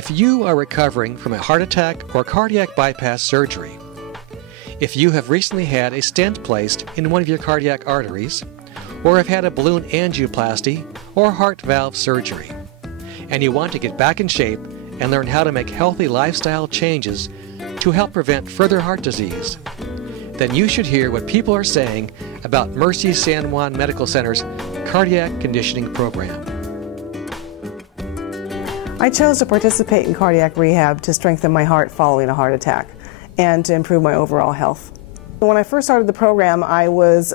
If you are recovering from a heart attack or cardiac bypass surgery, if you have recently had a stent placed in one of your cardiac arteries, or have had a balloon angioplasty or heart valve surgery, and you want to get back in shape and learn how to make healthy lifestyle changes to help prevent further heart disease, then you should hear what people are saying about Mercy San Juan Medical Center's Cardiac Conditioning Program. I chose to participate in cardiac rehab to strengthen my heart following a heart attack and to improve my overall health. When I first started the program, I was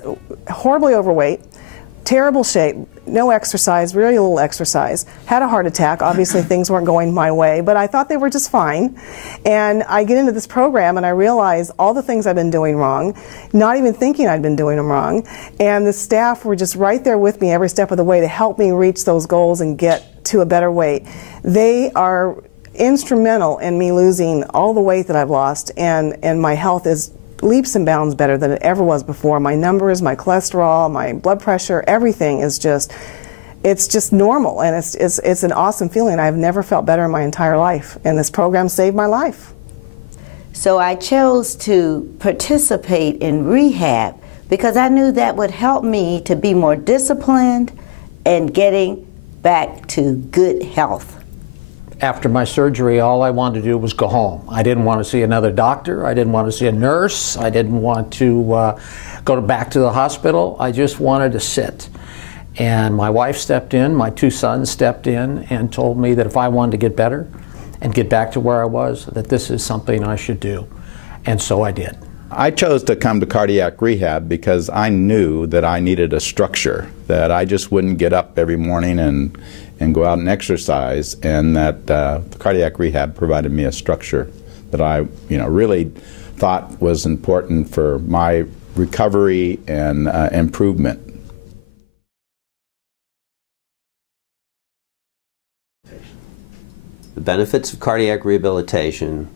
horribly overweight, terrible shape, no exercise, very little exercise, had a heart attack. Obviously things weren't going my way, but I thought they were just fine. And I get into this program and I realize all the things I've been doing wrong, not even thinking I'd been doing them wrong, and the staff were just right there with me every step of the way to help me reach those goals and get to a better weight. They are instrumental in me losing all the weight that I've lost, and my health is leaps and bounds better than it ever was before. My numbers, my cholesterol, my blood pressure, everything is just, it's just normal, and it's an awesome feeling. I've never felt better in my entire life, and this program saved my life. So I chose to participate in rehab because I knew that would help me to be more disciplined and getting back to good health. After my surgery, all I wanted to do was go home. I didn't want to see another doctor. I didn't want to see a nurse. I didn't want to go back to the hospital. I just wanted to sit. And my wife stepped in, my two sons stepped in and told me that if I wanted to get better and get back to where I was, that this is something I should do. And so I did. I chose to come to cardiac rehab because I knew that I needed a structure, that I just wouldn't get up every morning and go out and exercise, and that cardiac rehab provided me a structure that I really thought was important for my recovery and improvement. The benefits of cardiac rehabilitation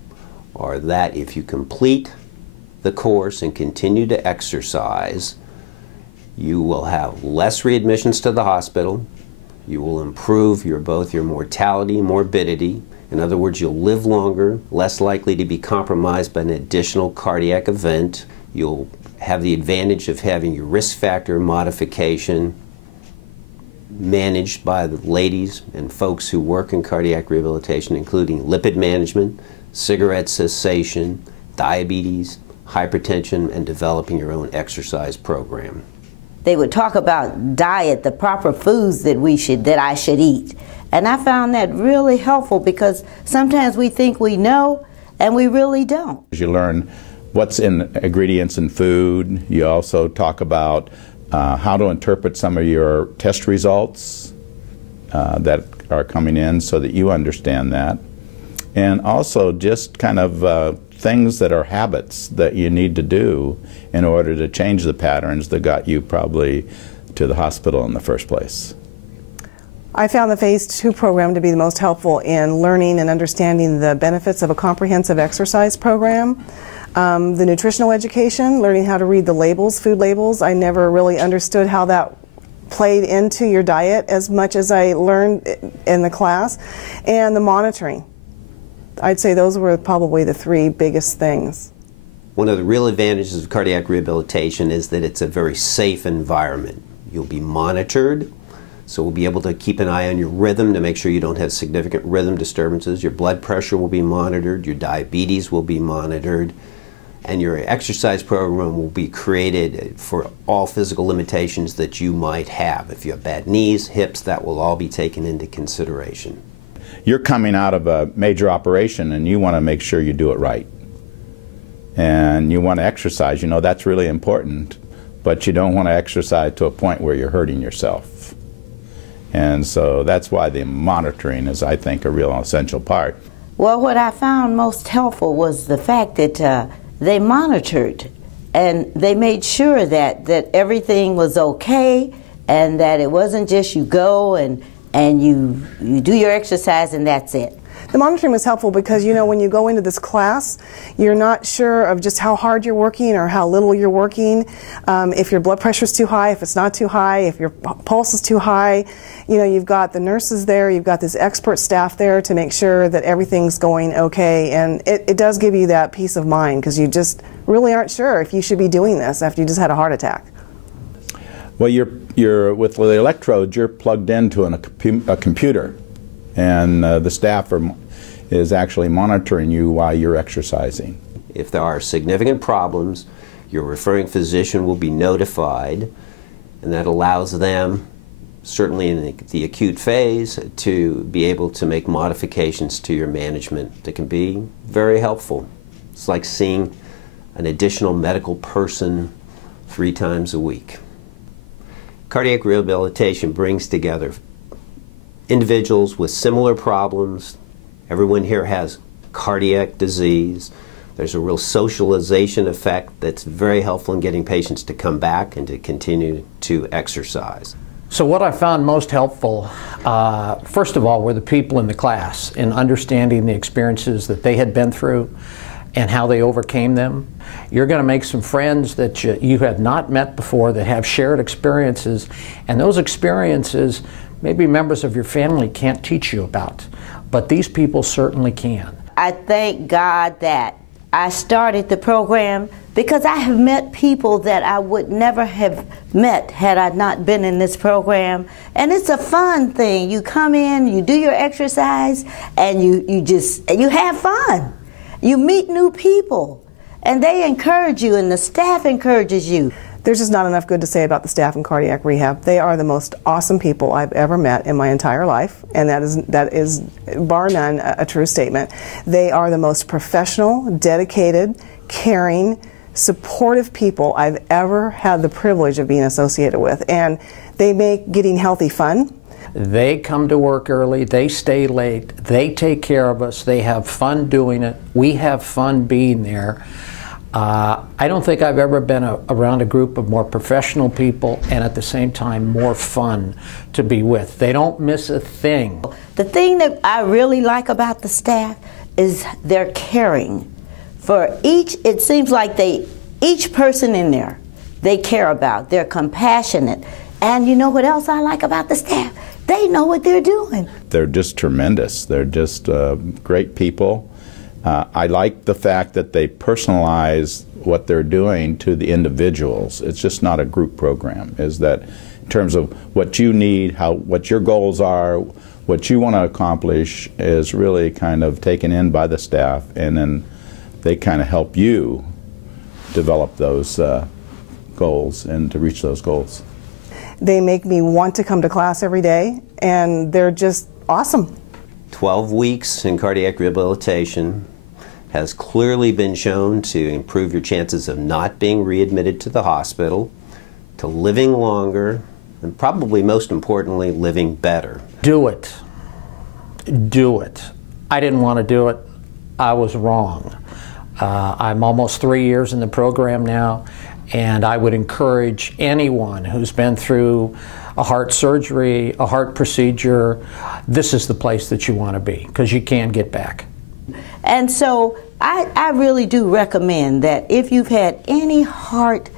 are that if you complete the course and continue to exercise, you will have less readmissions to the hospital. You will improve both your mortality and morbidity. In other words, you'll live longer, less likely to be compromised by an additional cardiac event. You'll have the advantage of having your risk factor modification managed by the ladies and folks who work in cardiac rehabilitation, including lipid management, cigarette cessation, diabetes, hypertension, and developing your own exercise program. They would talk about diet, the proper foods that I should eat. And I found that really helpful because sometimes we think we know and we really don't. You learn what's in ingredients in food. You also talk about how to interpret some of your test results that are coming in so that you understand that. And also just kind of things that are habits that you need to do in order to change the patterns that got you probably to the hospital in the first place. I found the Phase 2 program to be the most helpful in learning and understanding the benefits of a comprehensive exercise program. The nutritional education, learning how to read the labels, food labels. I never really understood how that played into your diet as much as I learned in the class. And the monitoring. I'd say those were probably the three biggest things. One of the real advantages of cardiac rehabilitation is that it's a very safe environment. You'll be monitored, so we'll be able to keep an eye on your rhythm to make sure you don't have significant rhythm disturbances. Your blood pressure will be monitored, your diabetes will be monitored, and your exercise program will be created for all physical limitations that you might have. If you have bad knees, hips, that will all be taken into consideration. You're coming out of a major operation and you want to make sure you do it right. And you want to exercise, that's really important, but you don't want to exercise to a point where you're hurting yourself. And so that's why the monitoring is, I think, a real essential part. Well, what I found most helpful was the fact that they monitored and they made sure that everything was okay and that it wasn't just you go and you do your exercise and that's it. The monitoring was helpful because, you know, when you go into this class, you're not sure of just how hard you're working or how little you're working, if your blood pressure's too high, if it's not too high, if your pulse is too high. You know, you've got the nurses there, you've got this expert staff there to make sure that everything's going okay, and it does give you that peace of mind because you just really aren't sure if you should be doing this after you just had a heart attack. Well, you're with the electrodes, you're plugged into a computer, and the staff is actually monitoring you while you're exercising. If there are significant problems, your referring physician will be notified, and that allows them, certainly in the acute phase, to be able to make modifications to your management that can be very helpful. It's like seeing an additional medical person 3 times a week. Cardiac rehabilitation brings together individuals with similar problems. Everyone here has cardiac disease. There's a real socialization effect that's very helpful in getting patients to come back and to continue to exercise. So what I found most helpful, first of all, were the people in the class in understanding the experiences that they had been through and how they overcame them. You're going to make some friends that you have not met before that have shared experiences, and those experiences maybe members of your family can't teach you about, but these people certainly can. I thank God that I started the program because I have met people that I would never have met had I not been in this program. And it's a fun thing. You come in, you do your exercise, and you have fun. You meet new people, and they encourage you, and the staff encourages you. There's just not enough good to say about the staff in cardiac rehab. They are the most awesome people I've ever met in my entire life, and that is bar none a true statement. They are the most professional, dedicated, caring, supportive people I've ever had the privilege of being associated with, and they make getting healthy fun. They come to work early, they stay late, they take care of us, they have fun doing it, we have fun being there. I don't think I've ever been around a group of more professional people and at the same time more fun to be with. They don't miss a thing. The thing that I really like about the staff is their caring. For each, it seems like each person in there, they care about, they're compassionate. And you know what else I like about the staff? They know what they're doing. They're just tremendous. They're just great people. I like the fact that they personalize what they're doing to the individuals. It's just not a group program. Is that in terms of what you need, what your goals are, what you want to accomplish is really kind of taken in by the staff, and then they kind of help you develop those goals and to reach those goals. They make me want to come to class every day, and they're just awesome. 12 weeks in cardiac rehabilitation has clearly been shown to improve your chances of not being readmitted to the hospital, to living longer, and probably most importantly, living better. Do it. Do it. I didn't want to do it. I was wrong. I'm almost 3 years in the program now, and I would encourage anyone who's been through a heart surgery, a heart procedure, this is the place that you want to be, because you can get back. And so I really do recommend that if you've had any heart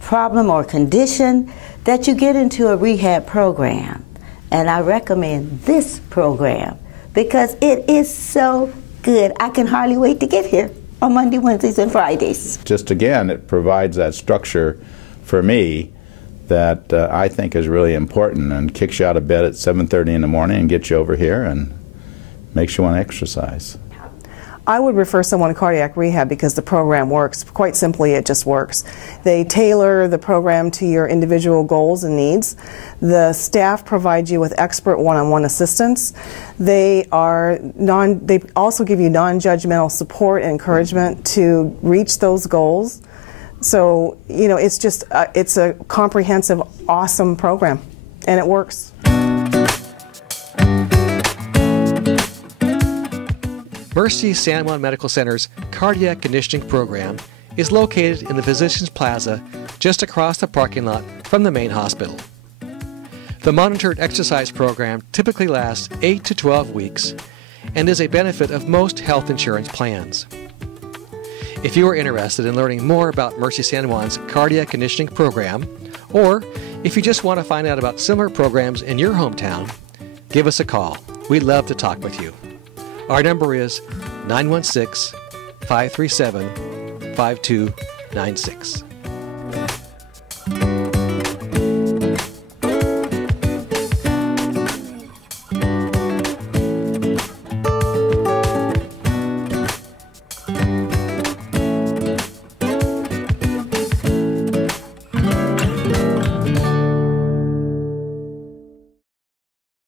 problem or condition, that you get into a rehab program. And I recommend this program because it is so good. I can hardly wait to get here on Monday, Wednesdays, and Fridays. Just again, it provides that structure for me that I think is really important and kicks you out of bed at 7:30 in the morning and gets you over here and makes you want to exercise. I would refer someone to cardiac rehab because the program works. Quite simply, it just works. They tailor the program to your individual goals and needs. The staff provides you with expert one-on-one assistance. They also give you non-judgmental support and encouragement to reach those goals. So, you know, it's just, it's a comprehensive, awesome program, and it works. Mercy San Juan Medical Center's Cardiac Conditioning Program is located in the Physicians Plaza just across the parking lot from the main hospital. The monitored exercise program typically lasts 8 to 12 weeks and is a benefit of most health insurance plans. If you are interested in learning more about Mercy San Juan's cardiac conditioning program, or if you just want to find out about similar programs in your hometown, give us a call. We'd love to talk with you. Our number is 916-537-5296.